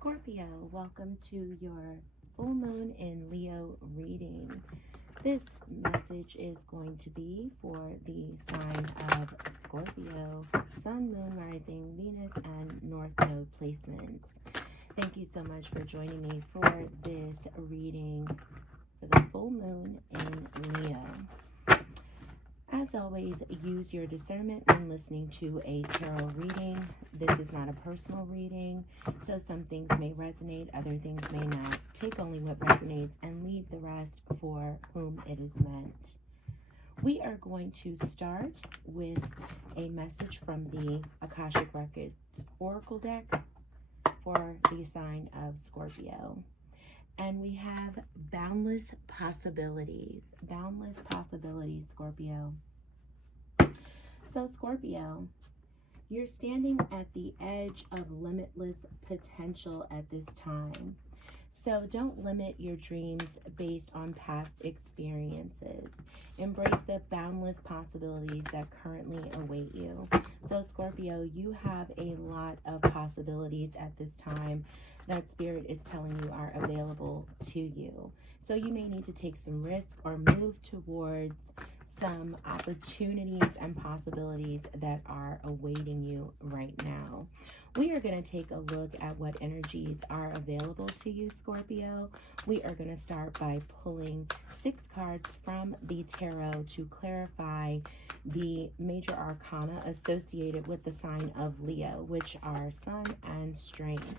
Scorpio, welcome to your full moon in Leo reading. This message is going to be for the sign of Scorpio, Sun, Moon, Rising, Venus, and North Node placements. Thank you so much for joining me for this reading for the full moon in Leo. As always, use your discernment when listening to a tarot reading. This is not a personal reading, so some things may resonate, other things may not. Take only what resonates and leave the rest for whom it is meant. We are going to start with a message from the Akashic Records Oracle deck for the sign of Scorpio. And we have boundless possibilities. Boundless possibilities, Scorpio. So, Scorpio, you're standing at the edge of limitless potential at this time. So don't limit your dreams based on past experiences. Embrace the boundless possibilities that currently await you. So, Scorpio, you have a lot of possibilities at this time that Spirit is telling you are available to you. So you may need to take some risk or move towards some opportunities and possibilities that are awaiting you right now. We are going to take a look at what energies are available to you, Scorpio. We are going to start by pulling 6 cards from the tarot to clarify the major arcana associated with the sign of Leo, which are Sun and Strength.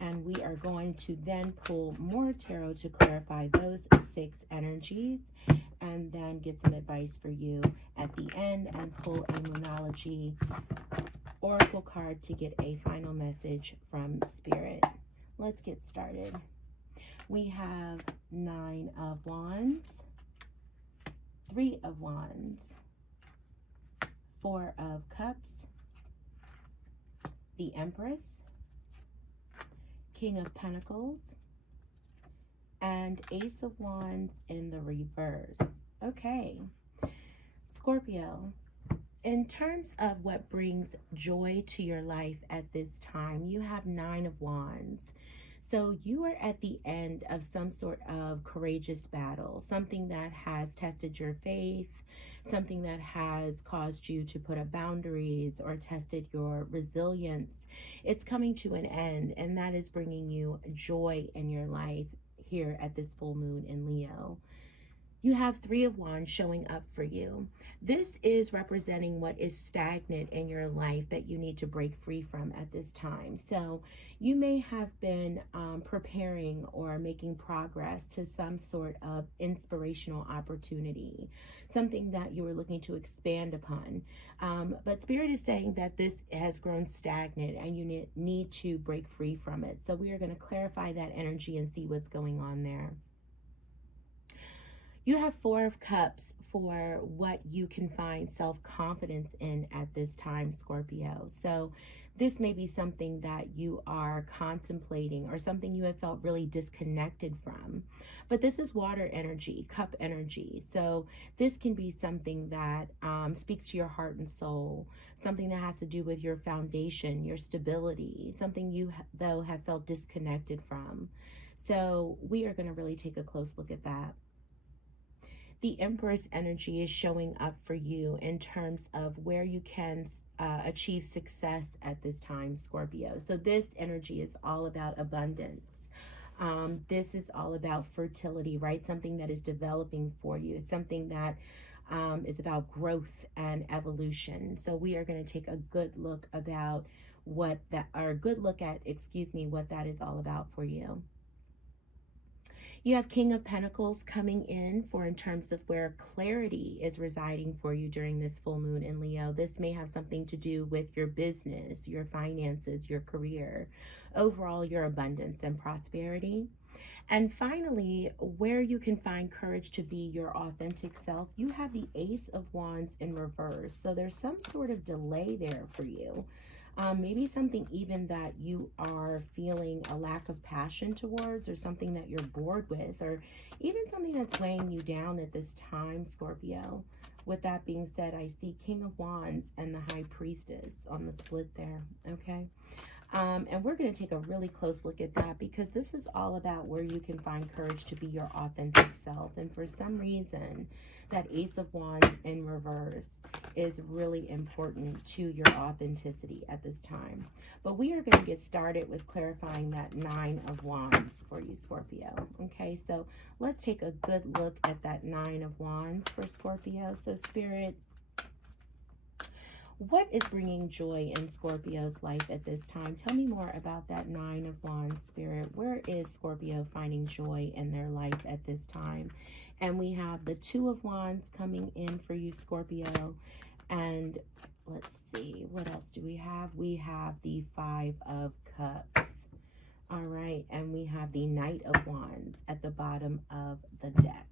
And we are going to then pull more tarot to clarify those 6 energies, and then get some advice for you at the end and pull a Moonology Oracle card to get a final message from Spirit. Let's get started. We have 9 of Wands, 3 of Wands, 4 of Cups, the Empress, King of Pentacles, and Ace of Wands in the reverse. Okay, Scorpio, in terms of what brings joy to your life at this time, you have 9 of Wands. So you are at the end of some sort of courageous battle, something that has tested your faith, something that has caused you to put up boundaries or tested your resilience. It's coming to an end, and that is bringing you joy in your life here at this full moon in Leo. You have 3 of Wands showing up for you. This is representing what is stagnant in your life that you need to break free from at this time. So you may have been preparing or making progress to some sort of inspirational opportunity, something that you were looking to expand upon. But Spirit is saying that this has grown stagnant and you need to break free from it. So we are going to clarify that energy and see what's going on there. You have 4 of Cups for what you can find self-confidence in at this time, Scorpio. So this may be something that you are contemplating or something you have felt really disconnected from. But this is water energy, cup energy. So this can be something that speaks to your heart and soul, something that has to do with your foundation, your stability, something you, though, have felt disconnected from. So we are going to really take a close look at that. The Empress energy is showing up for you in terms of where you can achieve success at this time, Scorpio. So this energy is all about abundance. This is all about fertility, right? Something that is developing for you. It's something that is about growth and evolution. So we are going to take a good look about what that, or a good look at, what that is all about for you. You have King of Pentacles coming in in terms of where clarity is residing for you during this full moon in Leo. This may have something to do with your business, your finances, your career, overall your abundance and prosperity. And finally, where you can find courage to be your authentic self, you have the Ace of Wands in reverse. So there's some sort of delay there for you. Maybe something even that you are feeling a lack of passion towards, or something that you're bored with, or even something that's weighing you down at this time, Scorpio. With that being said, I see King of Wands and the High Priestess on the split there, okay? And we're going to take a really close look at that, because this is all about where you can find courage to be your authentic self. And for some reason, that Ace of Wands in reverse is really important to your authenticity at this time. But we are going to get started with clarifying that Nine of Wands for you, Scorpio. Okay, so let's take a good look at that Nine of Wands for Scorpio. So Spirit, what is bringing joy in Scorpio's life at this time? Tell me more about that Nine of Wands, Spirit. Where is Scorpio finding joy in their life at this time? And we have the Two of Wands coming in for you, Scorpio. And let's see, what else do we have? We have the Five of Cups. All right, and we have the Knight of Wands at the bottom of the deck.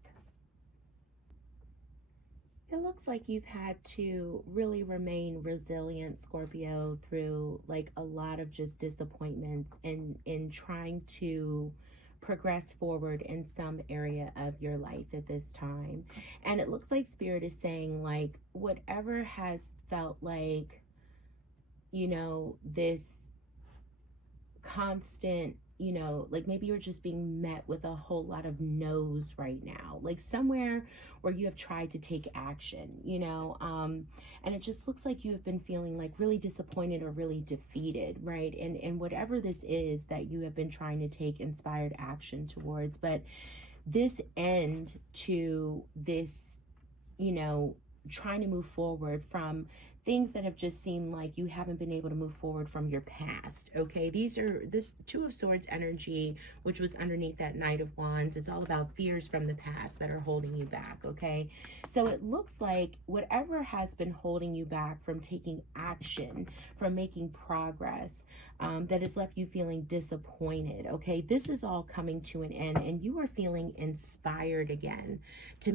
It looks like you've had to really remain resilient, Scorpio, through like a lot of just disappointments in trying to progress forward in some area of your life at this time. And it looks like Spirit is saying, like, whatever has felt like, you know, this constant, you know, like maybe you're just being met with a whole lot of no's right now, like somewhere where you have tried to take action, you know, and it just looks like you have been feeling like really disappointed or really defeated, right? And whatever this is that you have been trying to take inspired action towards, but this end to this, you know, trying to move forward from things that have just seemed like you haven't been able to move forward from your past. Okay, this Two of Swords energy, which was underneath that Knight of Wands, is all about fears from the past that are holding you back. Okay, so it looks like whatever has been holding you back from taking action, from making progress, that has left you feeling disappointed. Okay, this is all coming to an end, and you are feeling inspired again to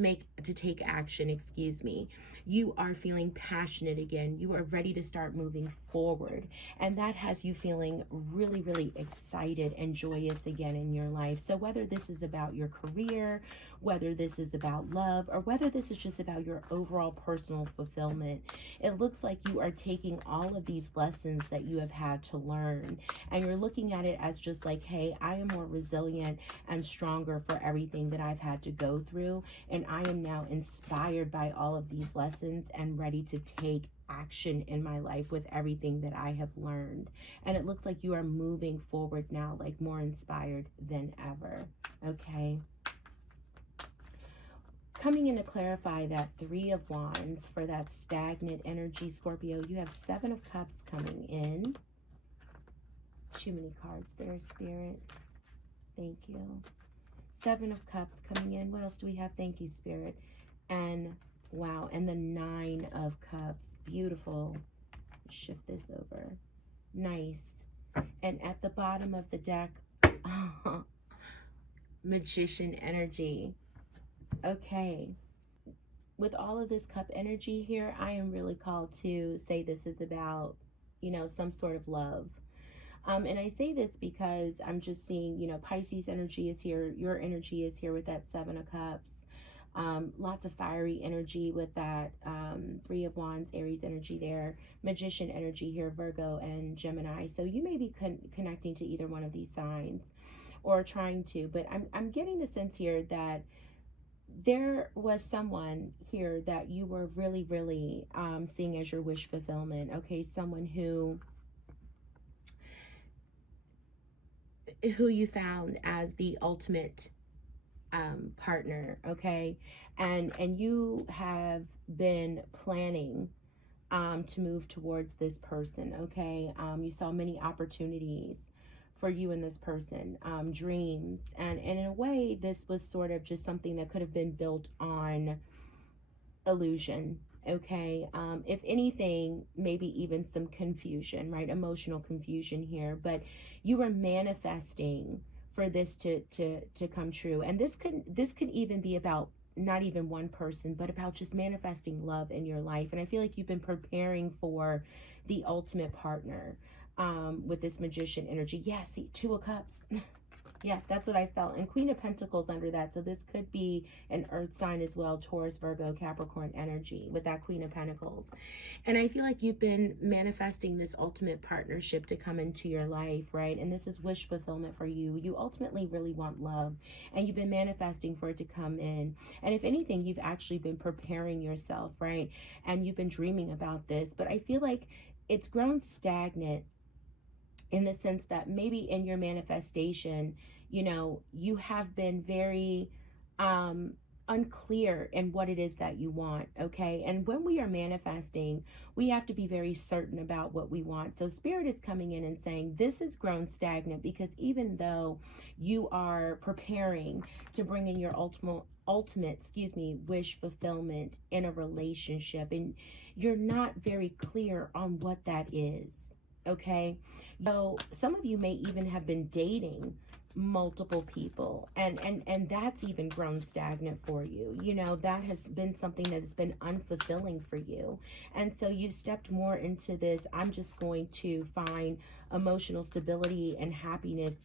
take action. Excuse me. You are feeling passionate again. You are ready to start moving forward, and that has you feeling really, really excited and joyous again in your life. So whether this is about your career, whether this is about love, or whether this is just about your overall personal fulfillment, it looks like you are taking all of these lessons that you have had to learn, and you're looking at it as just like, hey, I am more resilient and stronger for everything that I've had to go through, and I am now inspired by all of these lessons and ready to take action in my life with everything that I have learned. And it looks like you are moving forward now, like more inspired than ever. Okay, coming in to clarify that Three of Wands for that stagnant energy, Scorpio, you have Seven of Cups coming in. Too many cards there, Spirit. Thank you. Seven of Cups coming in. What else do we have? Thank you, Spirit. And wow, and the Nine of Cups. Beautiful. Shift this over. Nice. And at the bottom of the deck, Magician energy. Okay. With all of this cup energy here, I am really called to say this is about, you know, some sort of love. And I say this because I'm just seeing, you know, Pisces energy is here. Your energy is here with that Seven of Cups. Lots of fiery energy with that Three of Wands, Aries energy there. Magician energy here, Virgo and Gemini. So you may be connecting to either one of these signs or trying to. But I'm getting the sense here that there was someone here that you were really, really seeing as your wish fulfillment. Okay, someone who you found as the ultimate partner. Okay, and you have been planning to move towards this person. Okay, you saw many opportunities for you and this person, dreams, and in a way this was sort of just something that could have been built on illusion. Okay, if anything, maybe even some confusion, right? Emotional confusion here, but you were manifesting for this to come true. And this could even be about not even one person, but about just manifesting love in your life. And I feel like you've been preparing for the ultimate partner with this Magician energy. Yeah, see, Two of Cups. Yeah, that's what I felt. And Queen of Pentacles under that. So this could be an earth sign as well, Taurus, Virgo, Capricorn energy with that Queen of Pentacles. And I feel like you've been manifesting this ultimate partnership to come into your life, right? And this is wish fulfillment for you. You ultimately really want love, and you've been manifesting for it to come in. And if anything, you've actually been preparing yourself, right? And you've been dreaming about this. But I feel like it's grown stagnant in the sense that maybe in your manifestation, you know, you have been very unclear in what it is that you want, okay? And when we are manifesting, we have to be very certain about what we want. So Spirit is coming in and saying this has grown stagnant because even though you are preparing to bring in your ultimate wish fulfillment in a relationship, and you're not very clear on what that is, okay? So some of you may even have been dating multiple people, and that's even grown stagnant for you. You know, that has been something that has been unfulfilling for you. And so you've stepped more into this, I'm just going to find emotional stability and happiness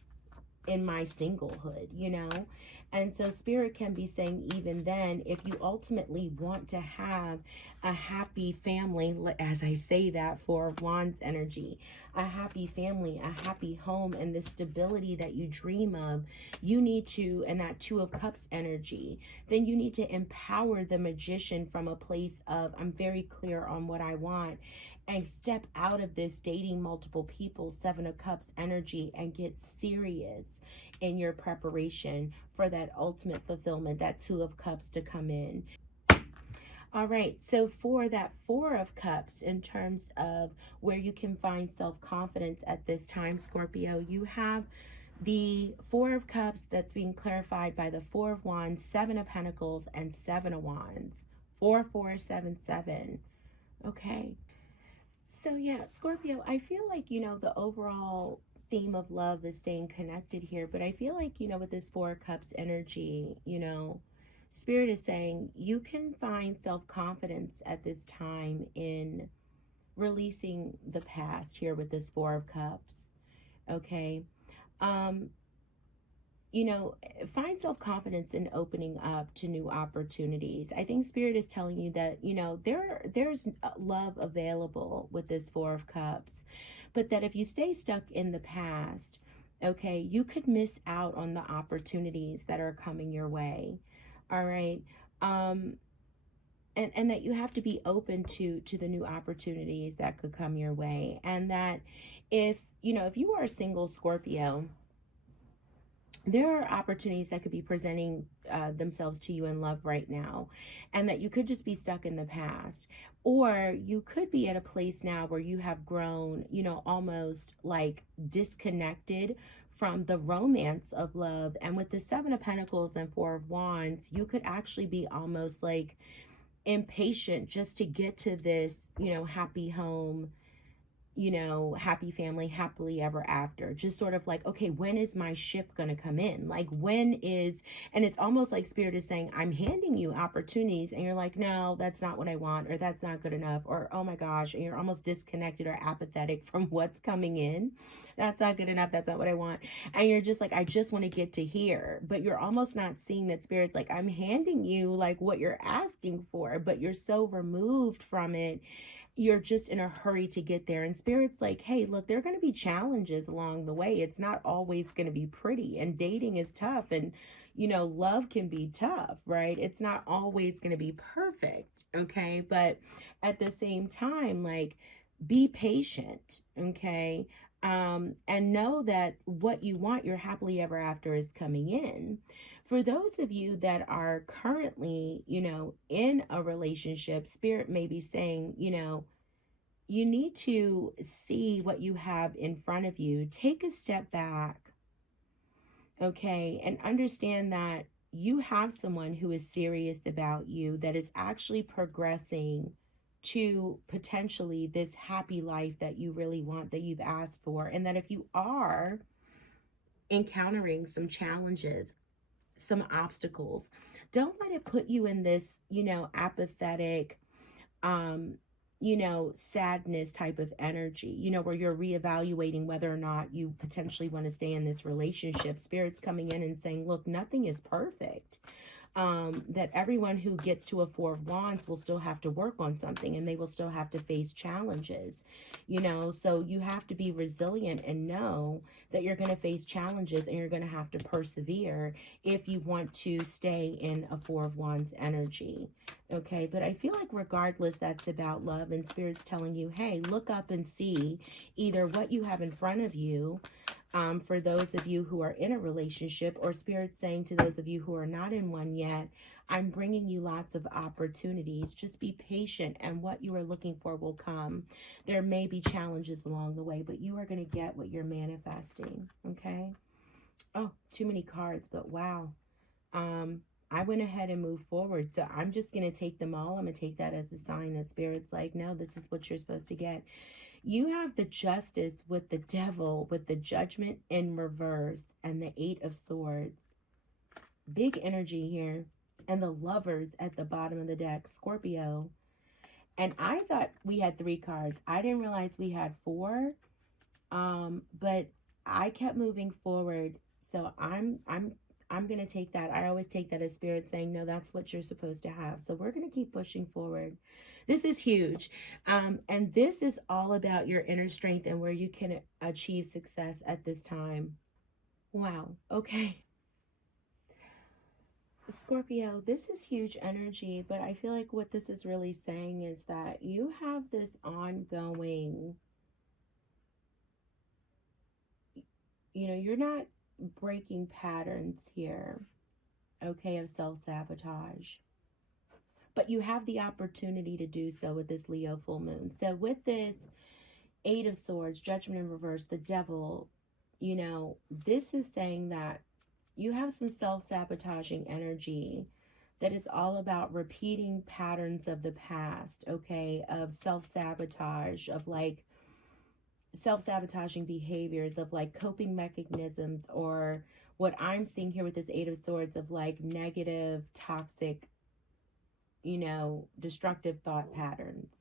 in my singlehood, you know? And so Spirit can be saying even then, if you ultimately want to have a happy family, as I say that for Wands energy, a happy family, a happy home, and the stability that you dream of, you need to, and that Two of Cups energy, then you need to empower the Magician from a place of, I'm very clear on what I want, and step out of this dating multiple people, Seven of Cups energy, and get serious in your preparation for that ultimate fulfillment, that Two of Cups to come in. All right, so for that Four of Cups, in terms of where you can find self-confidence at this time, Scorpio, you have the Four of Cups that's being clarified by the Four of Wands, Seven of Pentacles, and Seven of Wands. 4477. Okay. So yeah, Scorpio, I feel like, you know, the overall theme of love is staying connected here, but I feel like, you know, with this Four of Cups energy, you know, Spirit is saying you can find self-confidence at this time in releasing the past here with this Four of Cups. Okay. Um, you know, find self-confidence in opening up to new opportunities. I think Spirit is telling you that, you know, there's love available with this Four of Cups, but that if you stay stuck in the past, okay, you could miss out on the opportunities that are coming your way. All right. And that you have to be open to the new opportunities that could come your way. And that if, you know, if you are a single Scorpio, there are opportunities that could be presenting themselves to you in love right now, and that you could just be stuck in the past, or you could be at a place now where you have grown, you know, almost like disconnected from the romance of love. And with the Seven of Pentacles and Four of Wands, you could actually be almost like impatient just to get to this, you know, happy home, you know, happy family, happily ever after. Just sort of like, okay, when is my ship going to come in? Like, when is, and it's almost like Spirit is saying, I'm handing you opportunities, and you're like, no, that's not what I want, or that's not good enough, or oh my gosh, and you're almost disconnected or apathetic from what's coming in. That's not good enough. That's not what I want. And you're just like, I just want to get to here. But you're almost not seeing that Spirit's like, I'm handing you like what you're asking for, but you're so removed from it, you're just in a hurry to get there. And Spirit's like, hey, look, there are going to be challenges along the way. It's not always going to be pretty, and dating is tough, and, you know, love can be tough, right? It's not always going to be perfect, okay? But at the same time, like, be patient, okay? And know that what you want, your happily ever after, is coming in. For those of you that are currently, you know, in a relationship, Spirit may be saying, you know, you need to see what you have in front of you. Take a step back, okay, and understand that you have someone who is serious about you, that is actually progressing to potentially this happy life that you really want, that you've asked for. And that if you are encountering some challenges, some obstacles, don't let it put you in this, you know, apathetic, you know, sadness type of energy, you know, where you're reevaluating whether or not you potentially want to stay in this relationship. Spirit's coming in and saying, look, nothing is perfect. That everyone who gets to a Four of Wands will still have to work on something, and they will still have to face challenges, you know. So you have to be resilient and know that you're going to face challenges, and you're going to have to persevere if you want to stay in a Four of Wands energy. Okay, but I feel like regardless, that's about love, and Spirit's telling you, hey, look up and see either what you have in front of you, for those of you who are in a relationship, or Spirit saying to those of you who are not in one yet, I'm bringing you lots of opportunities. Just be patient, and what you are looking for will come. There may be challenges along the way, but you are going to get what you're manifesting. Okay. Oh, too many cards, but wow. I went ahead and moved forward. So I'm just going to take them all. I'm going to take that as a sign that Spirit's like, no, this is what you're supposed to get. You have the Justice with the Devil, with the Judgment in reverse, and the Eight of Swords. Big energy here. And the Lovers at the bottom of the deck, Scorpio. And I thought we had 3 cards. I didn't realize we had 4. But I kept moving forward. So I'm going to take that. I always take that as Spirit saying, no, that's what you're supposed to have. So we're going to keep pushing forward. This is huge. And this is all about your inner strength and where you can achieve success at this time. Wow. Okay. Scorpio, this is huge energy, but I feel like what this is really saying is that you have this ongoing, you know, you're not breaking patterns here, okay, of self-sabotage. But you have the opportunity to do so with this Leo full moon. So with this Eight of Swords, Judgment in reverse, the Devil, you know, this is saying that you have some self-sabotaging energy that is all about repeating patterns of the past, okay, of self-sabotage, of like self-sabotaging behaviors, of like coping mechanisms, or what I'm seeing here with this Eight of Swords of like negative, toxic, you know, destructive thought patterns.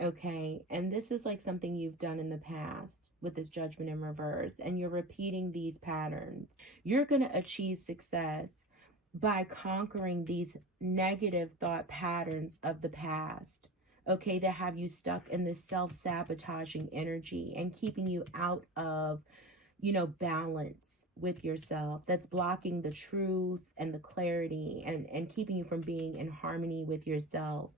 Okay, and this is like something you've done in the past with this Judgment in reverse, and you're repeating these patterns. You're going to achieve success by conquering these negative thought patterns of the past, okay, that have you stuck in this self-sabotaging energy and keeping you out of, you know, balance with yourself, that's blocking the truth and the clarity, and keeping you from being in harmony with yourself.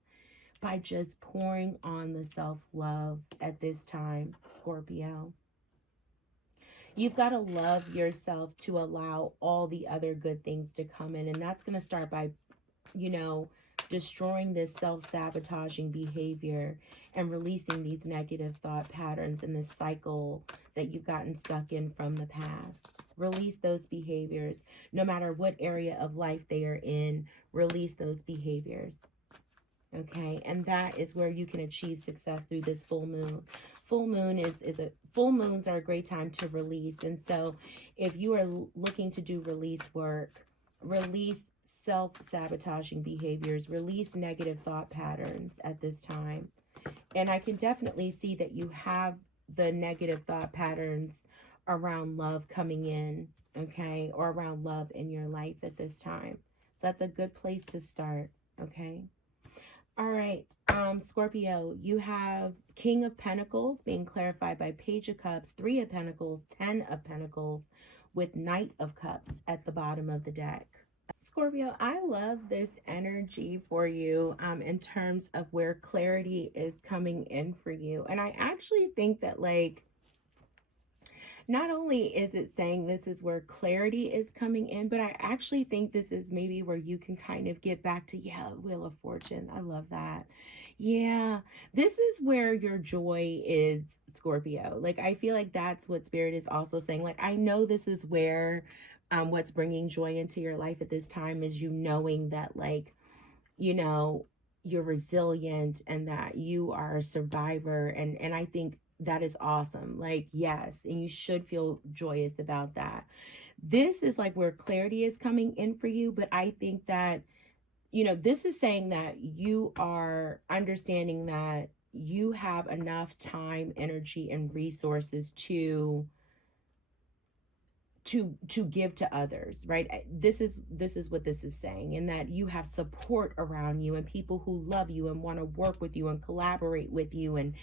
By just pouring on the self-love at this time, Scorpio. You've got to love yourself to allow all the other good things to come in. And that's going to start by, you know, destroying this self-sabotaging behavior and releasing these negative thought patterns and this cycle that you've gotten stuck in from the past. Release those behaviors. No matter what area of life they are in, release those behaviors. Okay, and that is where you can achieve success through this full moon. Full moons are a great time to release. And so if you are looking to do release work, release self-sabotaging behaviors, release negative thought patterns at this time. And I can definitely see that you have the negative thought patterns around love coming in, okay, or around love in your life at this time. So that's a good place to start, okay? All right, Scorpio, you have King of Pentacles being clarified by Page of Cups, 3 of Pentacles, 10 of Pentacles, with Knight of Cups at the bottom of the deck. Scorpio, I love this energy for you in terms of where clarity is coming in for you. And I actually think that, like, not only is it saying this is where clarity is coming in, but I actually think this is maybe where you can kind of get back to, yeah, Wheel of Fortune. I love that. Yeah, this is where your joy is, Scorpio. Like, I feel like that's what Spirit is also saying. Like, I know this is where what's bringing joy into your life at this time is you knowing that, like, you know, you're resilient and that you are a survivor. And I think that is awesome. Like, yes, and you should feel joyous about that. This is like where clarity is coming in for you, but I think that you know, this is saying that you are understanding that you have enough time, energy, and resources to give to others, right? This is what this is saying, and that you have support around you and people who love you and want to work with you and collaborate with you, and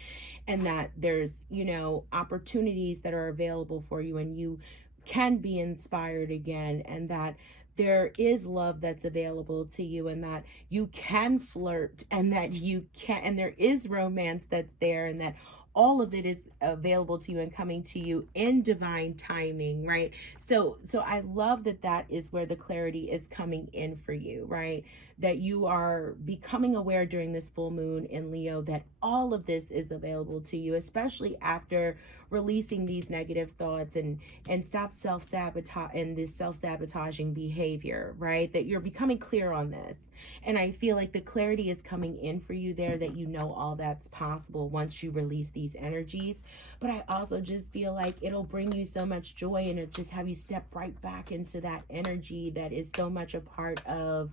that there's, you know, opportunities that are available for you, and you can be inspired again, and that there is love that's available to you, and that you can flirt, and that you can, and there is romance that's there, and that all of it is available to you and coming to you in divine timing, right? So I love that that is where the clarity is coming in for you, right? That you are becoming aware during this full moon in Leo that all of this is available to you, especially after releasing these negative thoughts and stop self-sabotage and this self-sabotaging behavior, right? That you're becoming clear on this. And I feel like the clarity is coming in for you there, that you know all that's possible once you release these energies. But I also just feel like it'll bring you so much joy, and it just have you step right back into that energy that is so much a part of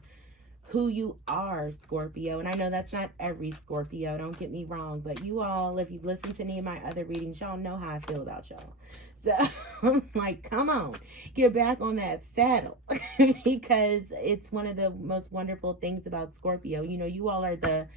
who you are, Scorpio. And I know that's not every Scorpio, don't get me wrong, but you all, if you've listened to any of my other readings, y'all know how I feel about y'all. So I'm like, come on, get back on that saddle because it's one of the most wonderful things about Scorpio. You know, you all are the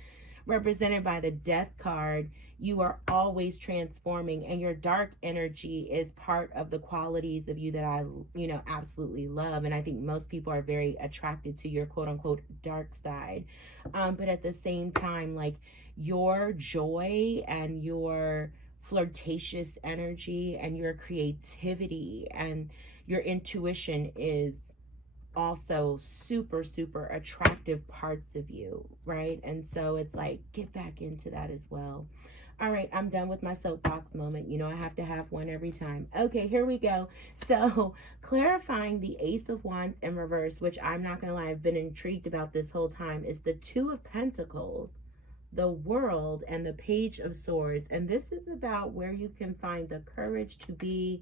represented by the death card. You are always transforming, and your dark energy is part of the qualities of you that I, you know, absolutely love. And I think most people are very attracted to your quote unquote dark side. But at the same time, like, your joy and your flirtatious energy and your creativity and your intuition is also super, super attractive parts of you, right? And so it's like, get back into that as well. All right, I'm done with my soapbox moment. You know, I have to have one every time. Okay, here we go. So clarifying the Ace of Wands in reverse, which I'm not gonna lie, I've been intrigued about this whole time, is the Two of Pentacles, the World, and the Page of Swords. And this is about where you can find the courage to be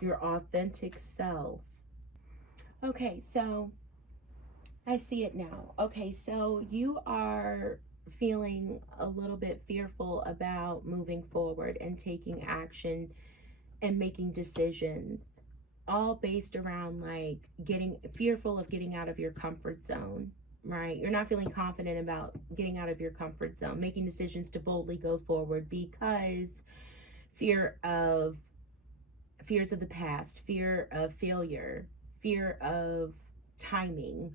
your authentic self. Okay, so I see it now. Okay, so you are feeling a little bit fearful about moving forward and taking action and making decisions, all based around like getting fearful of getting out of your comfort zone, right? You're not feeling confident about getting out of your comfort zone, making decisions to boldly go forward because fears of the past, fear of failure, fear of timing,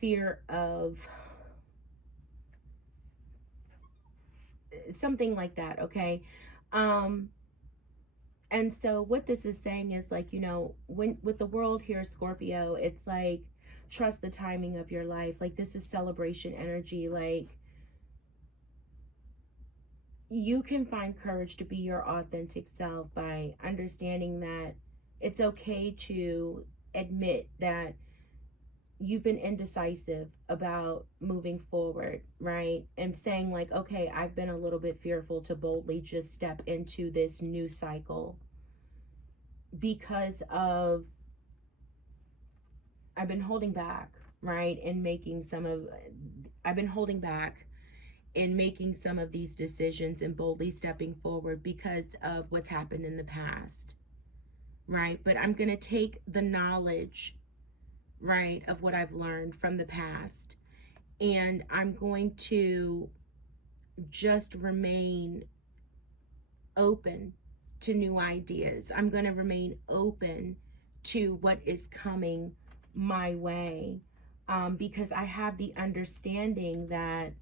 fear of something like that. Okay. And so what this is saying is like, you know, when with the World here, Scorpio, it's like, trust the timing of your life. Like, this is celebration energy. Like, you can find courage to be your authentic self by understanding that it's okay to admit that you've been indecisive about moving forward, right? And saying like, okay, I've been a little bit fearful to boldly just step into this new cycle because of, I've been holding back, right? I've been holding back in making some of these decisions and boldly stepping forward because of what's happened in the past, right? But I'm going to take the knowledge, right, of what I've learned from the past, and I'm going to just remain open to new ideas. I'm going to remain open to what is coming my way, because I have the understanding that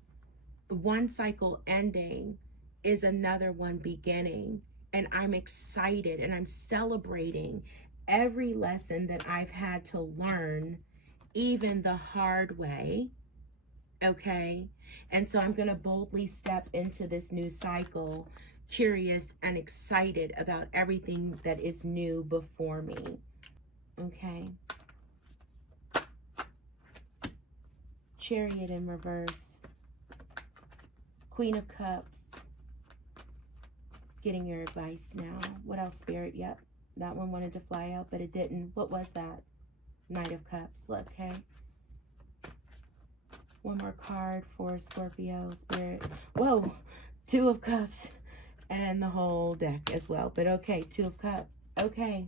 one cycle ending is another one beginning, and I'm excited and I'm celebrating every lesson that I've had to learn, even the hard way. Okay, and so I'm going to boldly step into this new cycle, curious and excited about everything that is new before me. Okay, Chariot in reverse, Queen of Cups. Getting your advice now. What else, Spirit? Yep, that one wanted to fly out, but it didn't. What was that? Knight of Cups. Okay. one more card for Scorpio, Spirit. Whoa, Two of Cups and the whole deck as well. But okay, Two of Cups. Okay.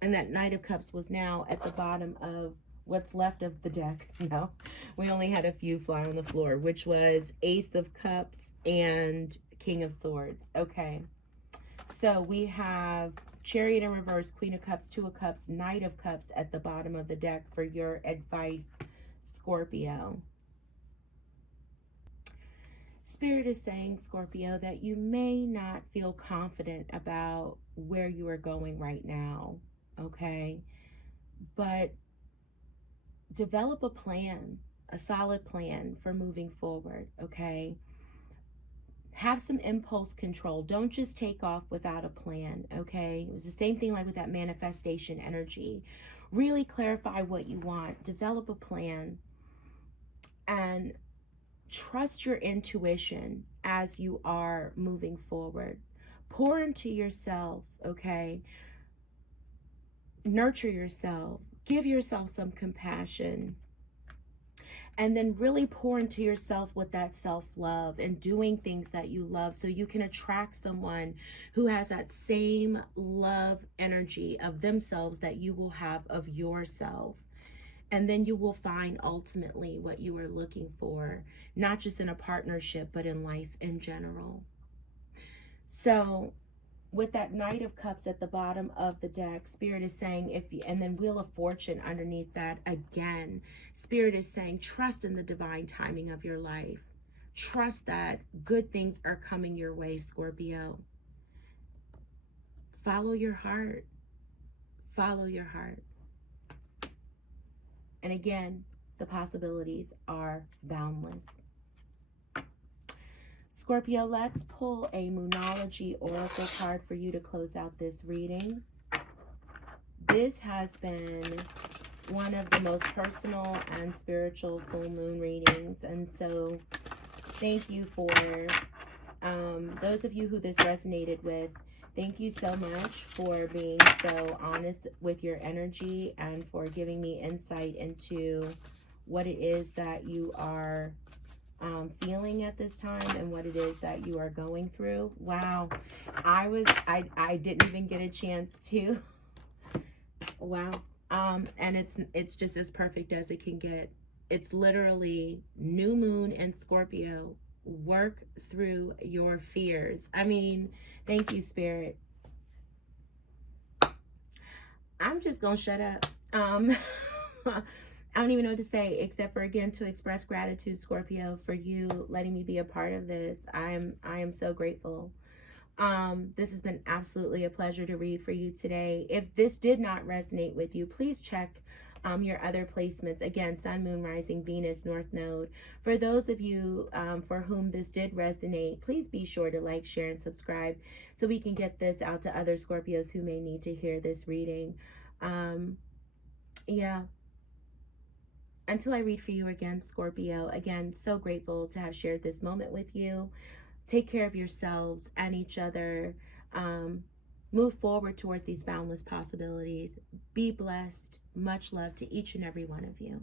And that Knight of Cups was now at the bottom of what's left of the deck. No, we only had a few fly on the floor, which was Ace of Cups and King of Swords. Okay. So we have Chariot in reverse, Queen of Cups, Two of Cups, Knight of Cups at the bottom of the deck for your advice, Scorpio. Spirit is saying, Scorpio, that you may not feel confident about where you are going right now, okay? But develop a plan, a solid plan for moving forward, okay? Have some impulse control. Don't just take off without a plan, okay? It was the same thing like with that manifestation energy. Really clarify what you want. Develop a plan. And trust your intuition as you are moving forward. Pour into yourself, okay? Nurture yourself. Give yourself some compassion. And then really pour into yourself with that self-love and doing things that you love so you can attract someone who has that same love energy of themselves that you will have of yourself. And then you will find ultimately what you are looking for, not just in a partnership, but in life in general. So with that Knight of Cups at the bottom of the deck, Spirit is saying, and then Wheel of Fortune underneath that again, Spirit is saying, trust in the divine timing of your life. Trust that good things are coming your way, Scorpio. Follow your heart. Follow your heart. And again, the possibilities are boundless. Scorpio, let's pull a Moonology Oracle card for you to close out this reading. This has been one of the most personal and spiritual full moon readings. And so thank you for those of you who this resonated with. Thank you so much for being so honest with your energy and for giving me insight into what it is that you are feeling at this time and what it is that you are going through. Wow. I didn't even get a chance to. Wow. And it's just as perfect as it can get. It's literally new moon in Scorpio. Work through your fears. I mean, thank you, Spirit. I'm just gonna shut up. I don't even know what to say except for, again, to express gratitude, Scorpio, for you letting me be a part of this. I am so grateful. This has been absolutely a pleasure to read for you today. If this did not resonate with you, please check your other placements. Again, Sun, Moon, Rising, Venus, North Node. For those of you for whom this did resonate, please be sure to like, share, and subscribe so we can get this out to other Scorpios who may need to hear this reading. Yeah. Until I read for you again, Scorpio, again, so grateful to have shared this moment with you. Take care of yourselves and each other. Move forward towards these boundless possibilities. Be blessed. Much love to each and every one of you.